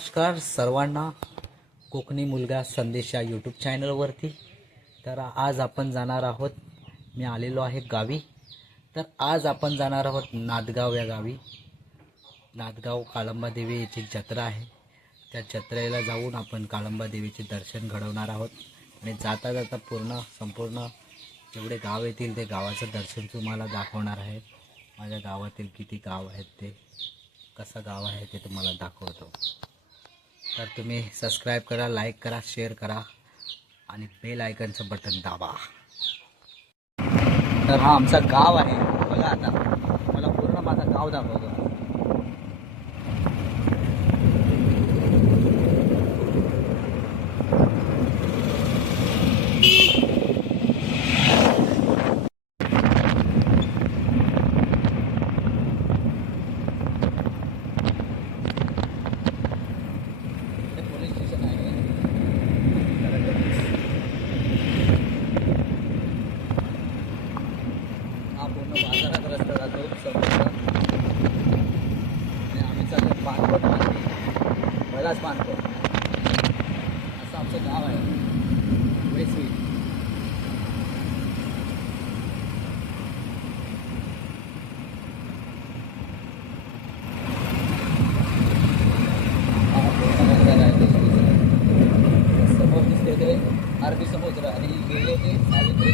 नमस्कार सर्वांना, कोकणी मुलगा संदेश या यूट्यूब चॅनलवरती. तर आज आपण जाणार आहोत, मी आलेलो आहे गावी. तर आज आपण जाणार आहोत नादगाव या गावी. नादगाव काळंबा देवी याची जत्रा आहे. त्या जत्रेला जाऊन आपण काळंबा देवीचे दर्शन घडवणार आहोत आणि जाता जाता संपूर्ण जेवढे गाव येतील ते गावाचं दर्शन तुम्हाला दाखवणार आहे. माझ्या गावातील किती गाव आहेत, ते कसं गाव आहे ते तुम्हाला दाखवतो. तर तुम्ही सबस्क्राईब करा, लाईक करा, शेअर करा आणि बेल आयकनचं बटन दाबा. तर हा आमचा गाव आहे बघा. आता मला पूर्ण माझं गाव दाखवतो. पोलीस स्टेशन आहे. हा पूर्ण बाजारात रस्ता जातो समोरचा. आणि आम्ही चाललो पानकोट मध्ये, बराच पानकोट असं आमचं गाव आहे वेसवी. समोर दिसते ते अरबी समुद्र आणि गेले ते सावित्री.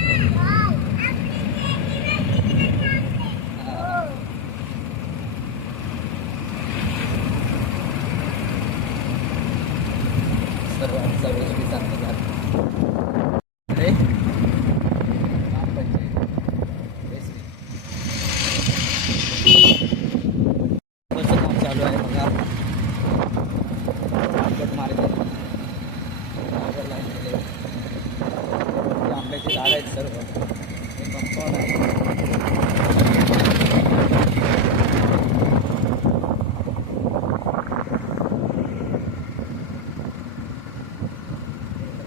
सर्व आमचा वेशवी चांगलं झालं. अरे ग्रामपंचायत वेसवी काम चालू आहे बघा. मार्केट लाईन केले. आंब्याची झाड आहेत सर्व. हे कंपाऊंड आहे.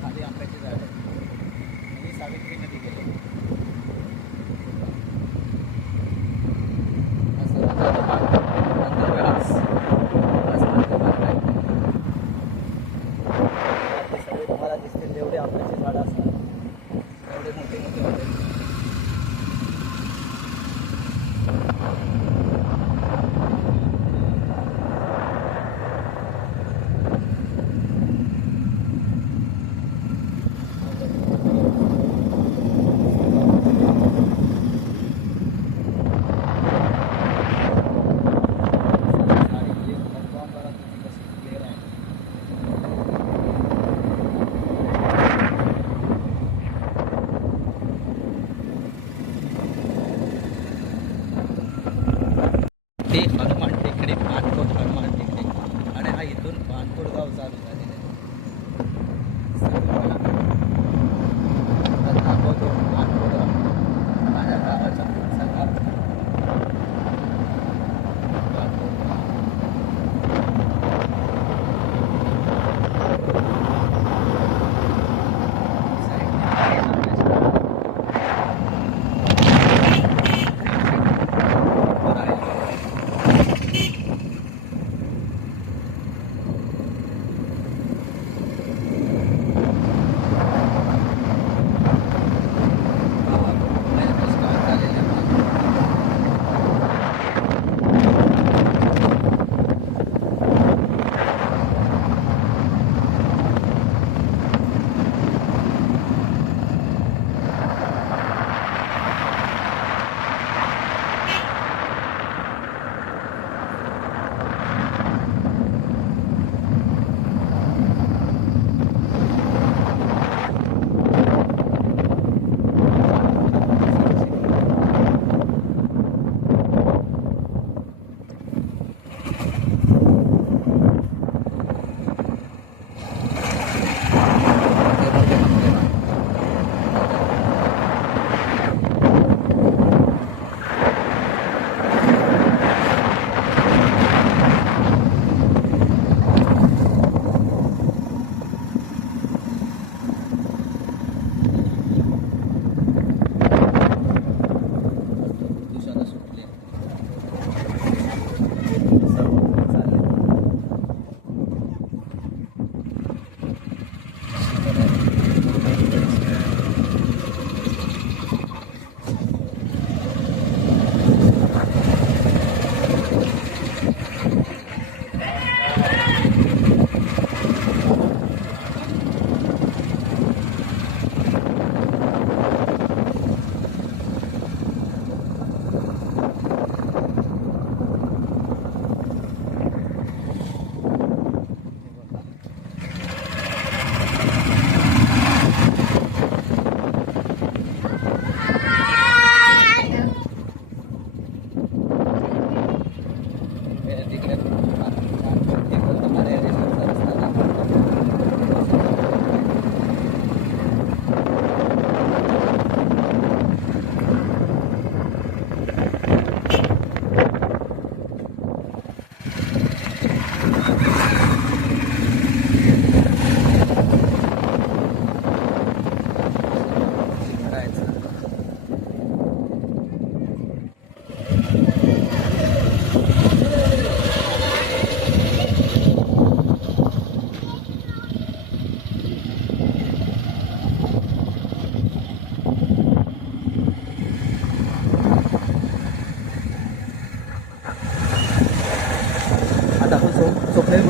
खाली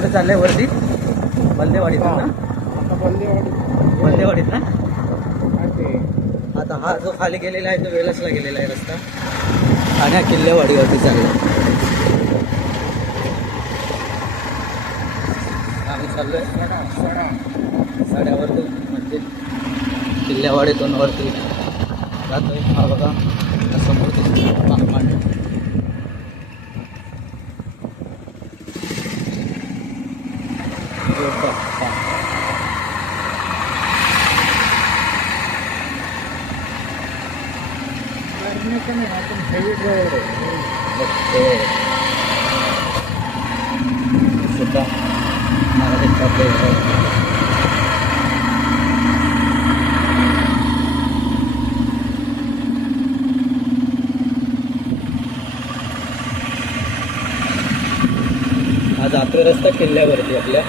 कुठं चाललंय वरती? बलदेवाडीत ना? बलदेवाडीत ना? आता हा जो खाली गेलेला आहे तो वेलसला गेलेला आहे रस्ता आणि हा किल्लेवाडीवरती चालला. आम्ही चाललोय साड्यावरतून म्हणजे किल्लेवाडीतून वरती जातोय. हा बघा समोर पाणी. सुद्धा हा जातोय रस्ता किल्ल्यावरती आपल्या.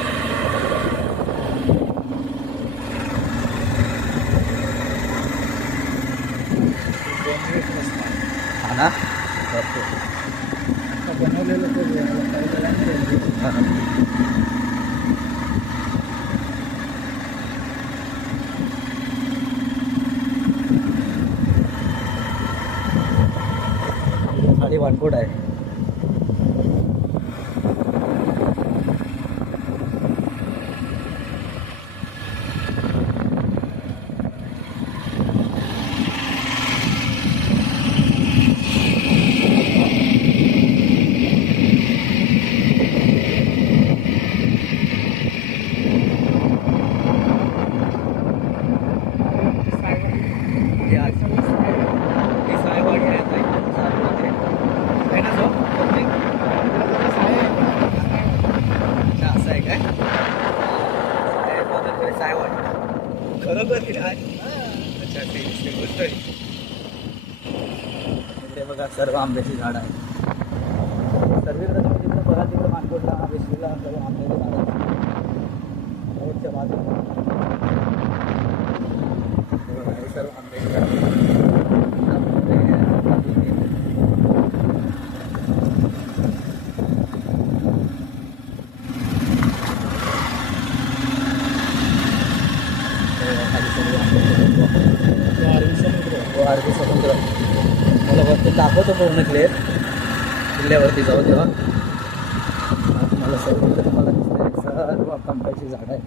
हा ना खाली वाटकोट आहे. इकडे बघा सर्व आंब्याची झाड आहे. सर्वीकडे तुम्ही तिकडे बघा तिकडे मानकोटला वेशीला सर्व आंब्याची झाड आहे. रोडच्या बाजूला सर्व आंब्याची झाड. अरबी समुद्र मला वरती दाखवतो पूर्ण क्लिअर. किल्ल्यावरती जाऊ तेव्हा मला सर्व तुम्हाला दिसते सर्व आंब्याची झाड आहे.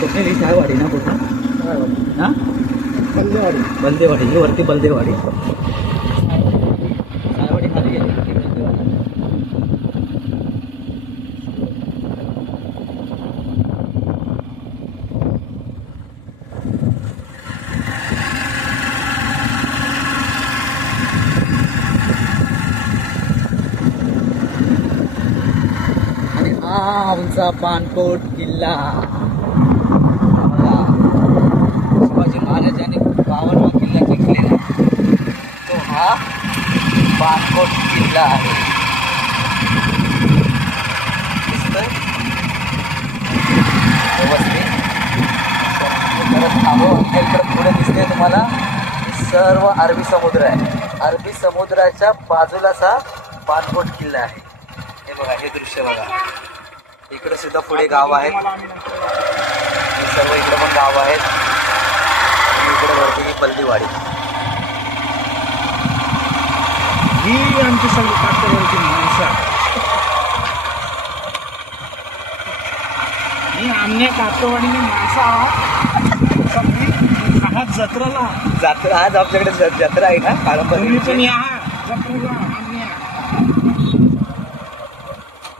कुठली सायवाडी ना कुठं ना? बलदेवाडी ही वरती बलदेवाडी. सायवाडी खाली गेली बलदेवाडी. आणि हा आमचा पानकोट किल्ला. शिवाजी महाराजांनी 52वा किल्ला जिंकलेला तो हा पानकोट किल्ला आहे. दिसतोय व्यवस्थित. परत थांबव इकडे पुढे दिसते तुम्हाला सर्व अरबी समुद्र आहे. अरबी समुद्राच्या बाजूलाच हा पानकोट किल्ला आहे. हे बघा हे दृश्य बघा. इकडे सुद्धा पुढे गाव आहेत. हे सर्व इकडे पण गाव आहेत. इकडे वरती ही बलदेवाडी. ही आमची सगळी काठेवरची माणसं. ही आमने काठेवाडीने माणसं आहोत. जत्रेला जत्रा आज आमच्याकडे जत्रा आहे ना तुम्ही पण पारंपरिक. या जत्रेला आम्ही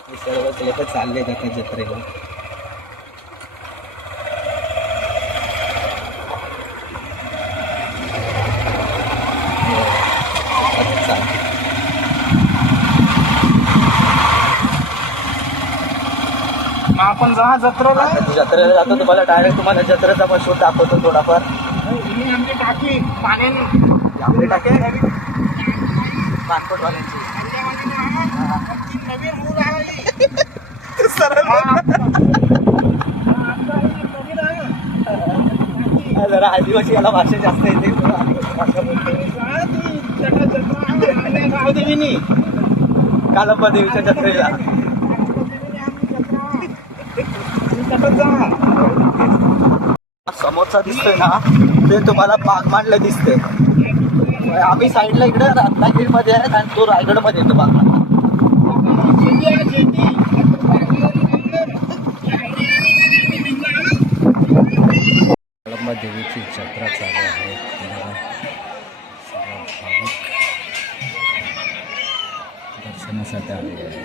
हे सर्वच लोक चालले जातात जत्रेला. मग आपण जा जत्रेला. जत्रेला जातो तुम्हाला डायरेक्ट तुम्हाला जत्रेचा पण शोध दाखवतो थोडाफार. ही आमची टाकी पाण्याने आपली टाके पाणकोटवाल्यांची नवीन मूल आली. जरा आदिवासी याला भाषा जास्त येते. भाषा बोलतो गावदेवीनी कालंबा देवीच्या जत्रेला. समोरचा दिसतोय ना ते तुम्हाला बागमानला दिसते. आम्ही साईडला इकडे रत्नागिरीमध्ये आहे आणि तो रायगडमध्ये येतो बागमान. कालंबा देवीची जत्रा चालू आहे. भाविक दर्शनासाठी आलेले आहे.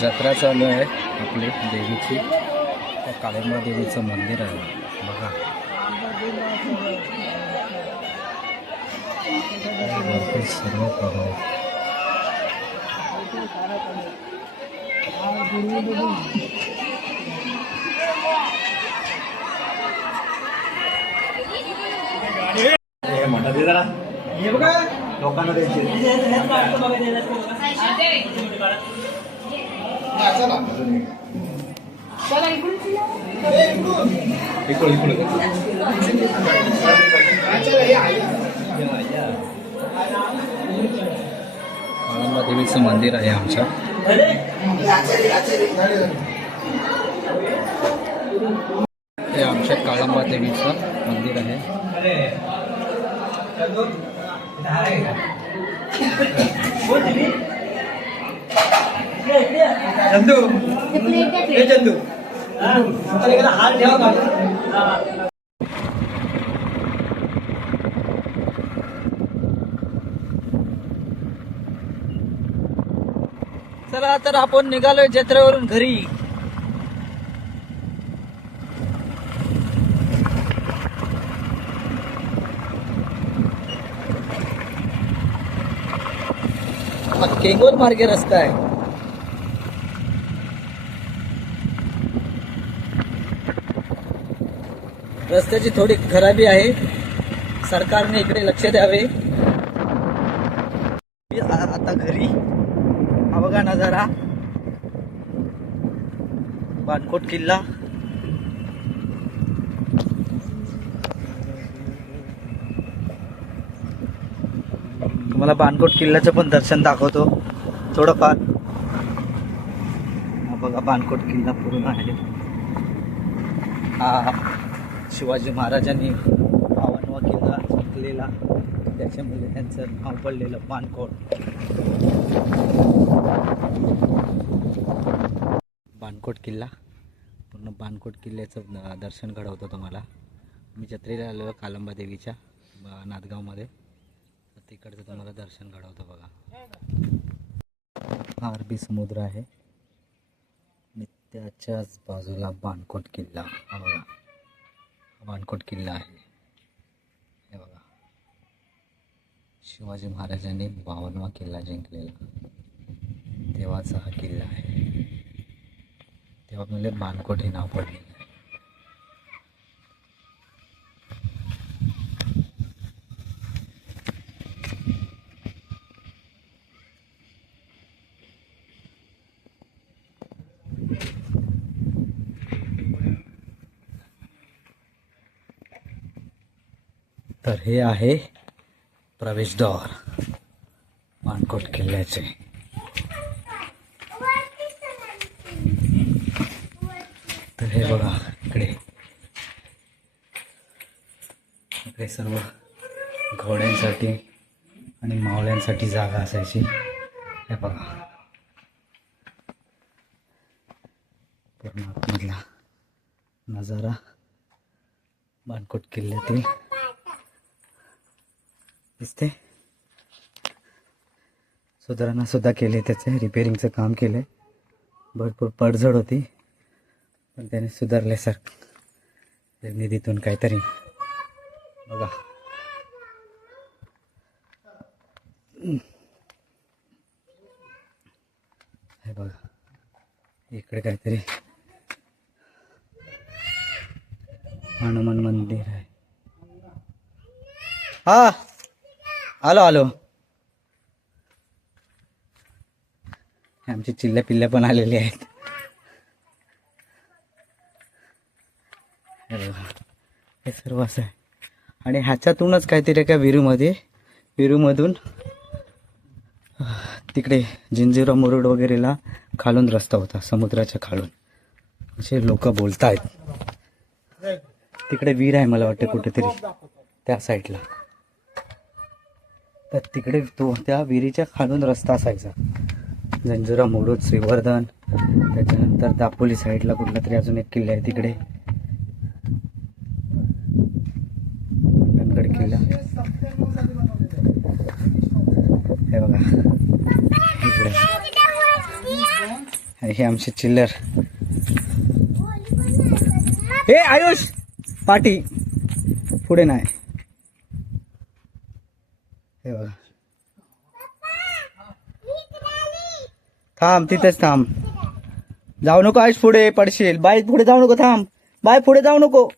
जत्रा चालू आहे आपली देवीची. त्या काळंबा देवीचं मंदिर आहे बघा. सर्व प्रभाव लोकांना द्यायचे. काळंबा देवीचं मंदिर आहे आमच्या. हे आमच्या काळंबा देवीचं मंदिर आहे. चला तर आपण निघालोय जत्रेवरून घरी. केंगोल मार्गे रस्ता आहे. रस्त्याची थोडी खराबी आहे. सरकारने इकडे लक्ष द्यावे. आता घरी हा बघा नजारा. बाणकोट किल्ला. तुम्हाला बाणकोट किल्ल्याचं पण दर्शन दाखवतो थोडंफार. हा बघा बाणकोट किल्ला पूर्ण आहे. हा शिवाजी महाराजांनी 52वा किल्ला जिंकलेला, त्याच्यामुळे त्यांचं नाव पडलेलं बाणकोट. बाणकोट किल्ला पूर्ण बाणकोट किल्ल्याचं दर्शन घडवतो तुम्हाला. मी जत्रेला आलेलो कालंबा देवीच्या नादगावमध्ये. तर तिकडचं तुम्हाला दर्शन घडवतो बघा. हा अरबी समुद्र आहे आणि त्याच्याच बाजूला बाणकोट किल्ला. हा बघा बाणकोट किल्ला आहे. हे बघा शिवाजी महाराजांनी 52वा किल्ला जिंकलेला तेव्हाचा हा किल्ला आहे. तेव्हा म्हणजे बाणकोट हे नाव पडलेलं आहे. तर हे आहे प्रवेशद्वार बाणकोट किल्ल्याचे. तर हे बघा इकडे सर्व घोड्यांसाठी आणि मावळ्यांसाठी जागा असायची. हे बघा पूर्ण आतमधला नजारा बाणकोट किल्ल्यातील दिसते. सुधारणा सुद्धा केली, त्याचे रिपेरिंगचं काम केलं. भरपूर पडझड होती पण त्याने सुधारले सर निधीतून काहीतरी. बघा हे बघा इकडे काहीतरी हनुमान मंदिर आहे. हा आलो आलो. आमची चिल्ल्या पिल्ल्या पण आलेली आहेत. हे बघा हे सर्व असं आहे. आणि ह्याच्यातूनच काहीतरी एका विहिरीमधून तिकडे जिंजिरा मुरुड वगैरेला खालून रस्ता होता, समुद्राच्या खालून असे लोक बोलतायत. तिकडे विहीर आहे मला वाटतं कुठेतरी त्या साईडला. तर तिकडे त्या विहिरीच्या खालून रस्ता असायचा. जंजिरा मुरुड, श्रीवर्धन, त्याच्यानंतर दापोली साईडला कुठला तरी अजून एक किल्ला आहे तिकडे, मंडणगड किल्ला. हे बघा इकडे हे आमचे चिल्लर. हे आयुष पाटी पुढे नाही. हे बघा थांब तिथेच थांब, जाऊ नको आयुष, पुढे पडशील. बाई पुढे जाऊ नको, थांब बाय, पुढे जाऊ नको.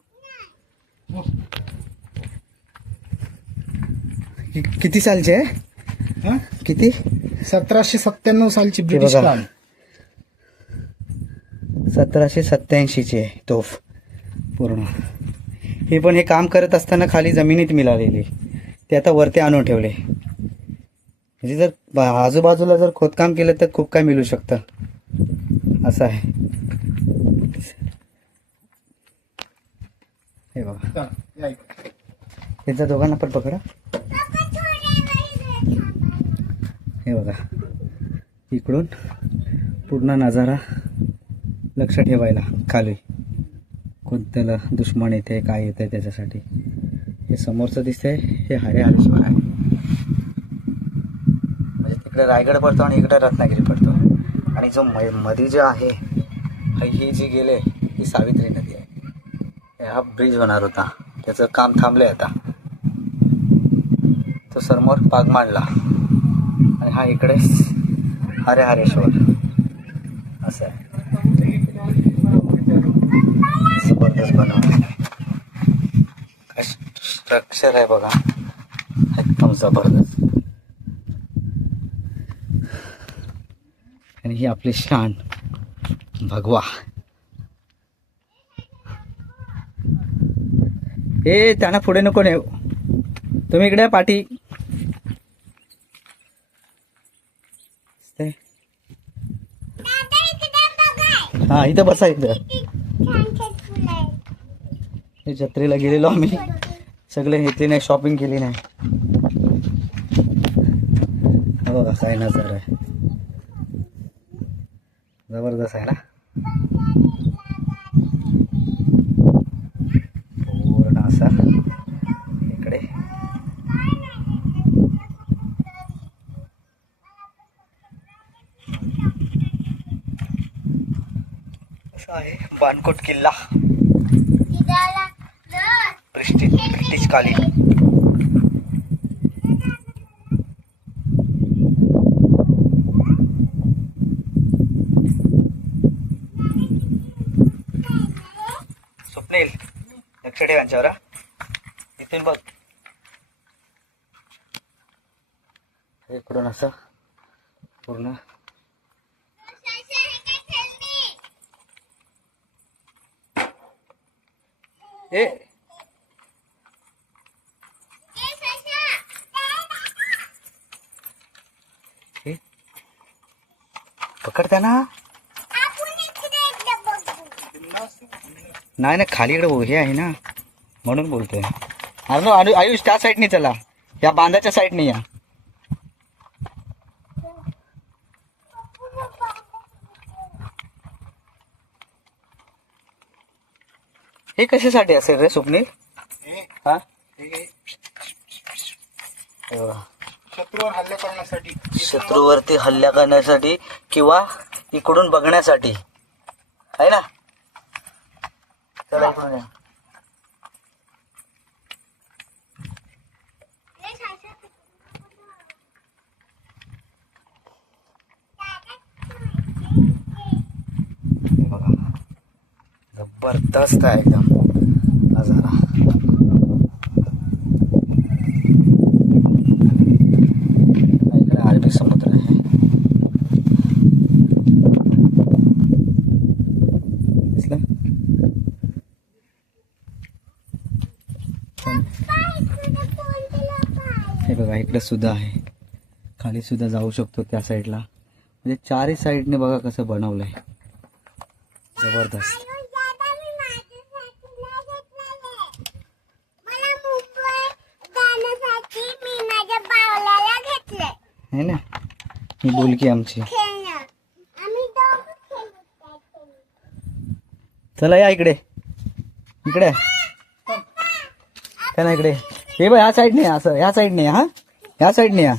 किती सालचे आहे? किती? 1797 सालची ब्रिटिश काळ. 1787 आहे तोफ पूर्ण. हे पण हे काम करत असताना खाली जमिनीत मिळालेली, ते आता वरती आणून ठेवले. म्हणजे जर आजूबाजूला जर खोदकाम केलं तर खूप काय मिळू शकतं असं आहे. हे बघा त्यांच्या दोघांना पण पकडा. हे बघा इकडून पूर्ण नजारा लक्ष ठेवायला खाली कोणत्याला दुश्मन येते काय येते त्याच्यासाठी. हे समोरचं दिसतंय हे हरिहरेश्वर आहे. म्हणजे तिकडे रायगड पडतो आणि इकडे रत्नागिरी पडतो. आणि जो मध्ये जे आहे ही जी गेले ही सावित्री नदी आहे. हा ब्रिज होणार होता, त्याचं काम थांबले आता. तो समोर पागमांडला आणि हा इकडे हरिहरेश्वर असं आहे. जबरदस्त बनवलं, स्ट्रक्चर आहे बघा एकदम जबरदस्त. आणि ही आपली शान भगवा. हे त्यांना पुढे नको नेऊ, तुम्ही इकडे पाठी. हा इथं बसा. इथं हे जत्रेला गेलेलो आम्ही, सगळे घेतले नाही, शॉपिंग केली नाही. बघा काय नजारा आहे, जबरदस्त आहे ना. पूर्ण असा इकडे असा आहे बाणकोट किल्ला. ब्रिटिश कालीन. स्वप्नील लक्ष ठेव यांच्यावर. इथून बघ इकडून असं पूर्ण ए पकडता ना. नाही ना खाली इकडे हे आहे ना म्हणून बोलतोय. अरे आयुष त्या साईडने चला, या बांधाच्या साईडने या. हे कशासाठी असेल रे स्वप्नील? हा हे बघा. शत्रूवर हल्ला करण्यासाठी, शत्रूवरती हल्ला करण्यासाठी किंवा इकडून बघण्यासाठी आहे ना. चला इकडून या. हे बघा जबरदस्त आहे एकदम नजारा. इकडे अरबी समुद्र आहे. दिसलं? हे बघा इकडे सुद्धा आहे. खाली सुद्धा जाऊ शकतो त्या साईडला. म्हणजे चारही साईडने बघा कसं बनवलंय. जबरदस्त है ना. ही बोलकी आमची. चला या इकडे. इकडे काय ना इकडे. हे बघ ह्या साईडने असं ह्या साईडने. हा ह्या साईडने या.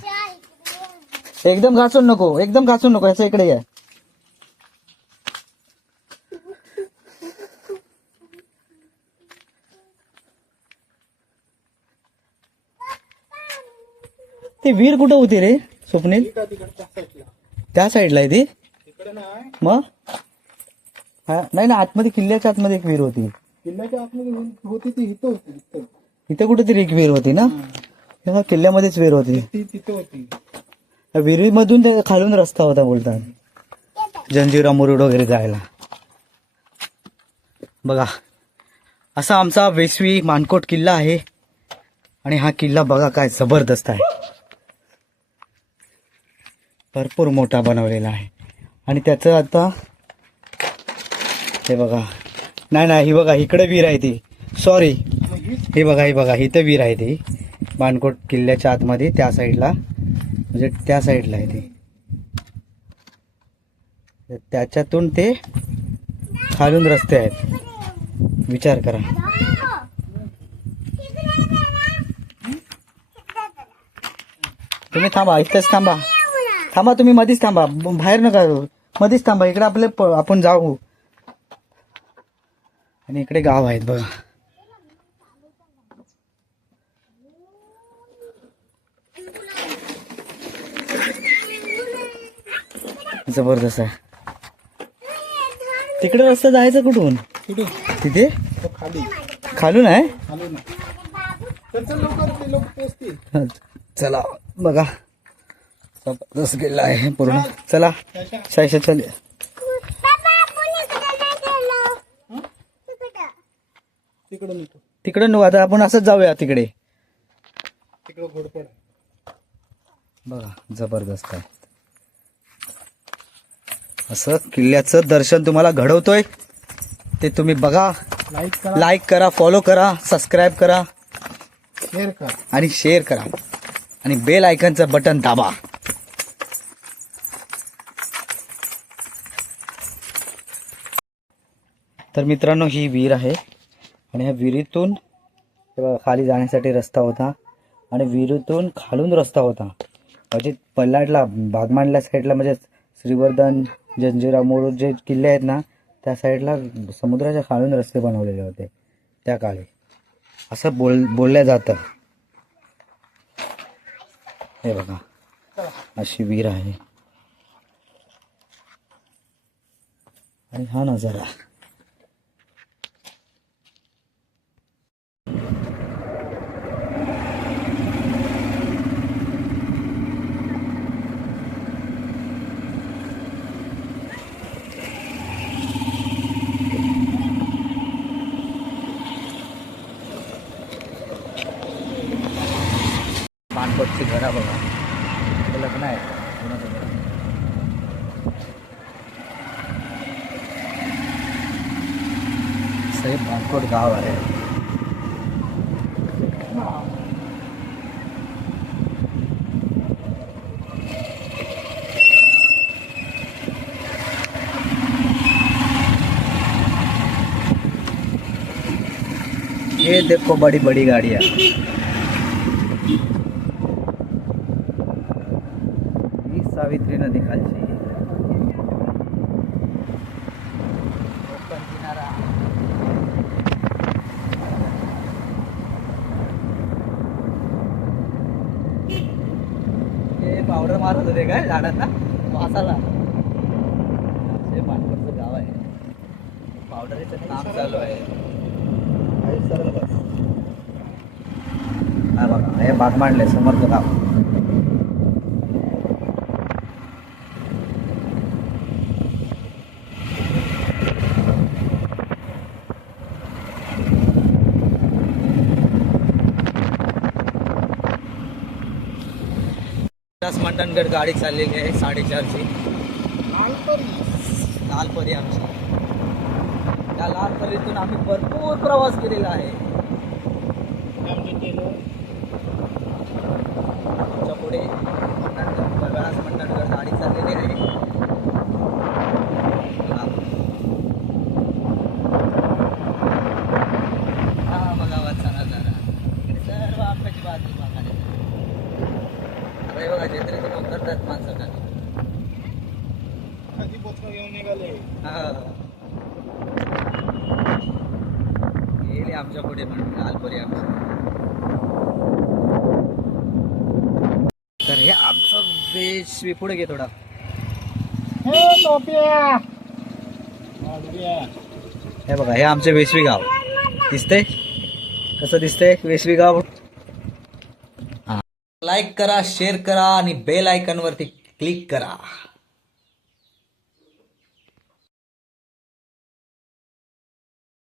एकदम घासून नको, एकदम घासून नको. ह्याच्या इकडे या. ते विहीर कुठं होती रे स्वप्नील? त्या साईडला आहे ती. मग नाही ना, आतमध्ये किल्ल्याच्या आतमध्ये एक विहीर होती. किल्ल्याच्या आतमध्ये होती ती इथं होती. इथं कुठेतरी एक विहीर होती ना. तेव्हा किल्ल्यामध्येच विहीर होती. ती तिथं होती. विहिरीमधून ते खालून रस्ता होता बोलतात, जंजिरा मुरुड वगैरे जायला. बघा असा आमचा वेसवी मानकोट किल्ला आहे. आणि हा किल्ला बघा काय जबरदस्त आहे. भरपूर मोठा बनवलेला आहे. आणि त्याचं आता हे बघा. नाही ही बघा इकडे विहीर आहे ती. सॉरी हे बघा इथं विहीर आहे ती मानकोट किल्ल्याच्या आतमध्ये त्या साईडला. म्हणजे त्या साईडला आहे ती. त्याच्यातून ते खालून रस्ते आहेत. विचार करा. तुम्ही थांबा इथेच थांबा. तुम्ही मधीच थांबा, बाहेर नका मधीच थांबा. इकडे आपले आपण जाऊ. आणि इकडे गाव आहेत बघा. जबरदस्त आहे. तिकडे रस्ता जायचा कुठून? तिथे खालून आहे. चला बघा जबरदस्त गेला आहे पूर्ण. चला सायशा चल. तिकडे नको, आता आपण असंच जाऊया तिकडे. बघा जबरदस्त आहे. असं किल्ल्याचं दर्शन तुम्हाला घडवतोय ते तुम्ही बघा. लाईक करा, फॉलो करा, सबस्क्राईब करा, शेअर करा आणि शेअर करा. आणि बेल आयकॉनचं बटन दाबा. तर मित्रांनो ही विहीर आहे. आणि ह्या विहिरीतून खाली जाण्यासाठी रस्ता होता. आणि विहिरीतून खालून रस्ता होता. म्हणजे पल्लाडला बागमांडला साईडला म्हणजे श्रीवर्धन जंजिरा मुरुड जे किल्ले आहेत ना त्या साईडला समुद्राच्या खालून रस्ते बनवलेले होते त्या काळी असं बोलल्या जातं. हे बघा अशी विहीर आहे. आणि हा नजारा. मानकोटची घरा बघा. इथे लग्न आहे. हे मानकोट गाव आहे. ये देखो बड़ी बड़ी गाड़ियाँ। ही सावित्री नदी खालची कोकण किनारा। हे पावडर मारत होते काय झाडांना वासाला? हे मानपूरचं गाव आहे, पावडरीचं काम चालू आहे। हा बघा, हे बाग मांडले समोरचं गाव। मंडणगड गाडी चाललेली आहे 4:30ची। लालपरी आमची, त्या लालपरीतून आम्ही भरपूर प्रवास केलेला आहे। आमच्या पुढे मंडणगड गाडी चाललेली आहे। हा बघा वाचा नजारा, सर्व आंब्याची बाजू बघायला। अरे बघा जत्रेतून उतरतात माणसं का कधी पोचका घेऊन निघाले। गेली आमच्या पुढे पण लालपरी आमची। तर हे आमचं वेशवी पुढे घे थोडा। हे बघा, हे आमचे वेशवी गाव दिसते कसं दिसतंय वेशवी गाव। लाईक करा, शेअर करा आणि बेल आयकॉन वरती क्लिक करा।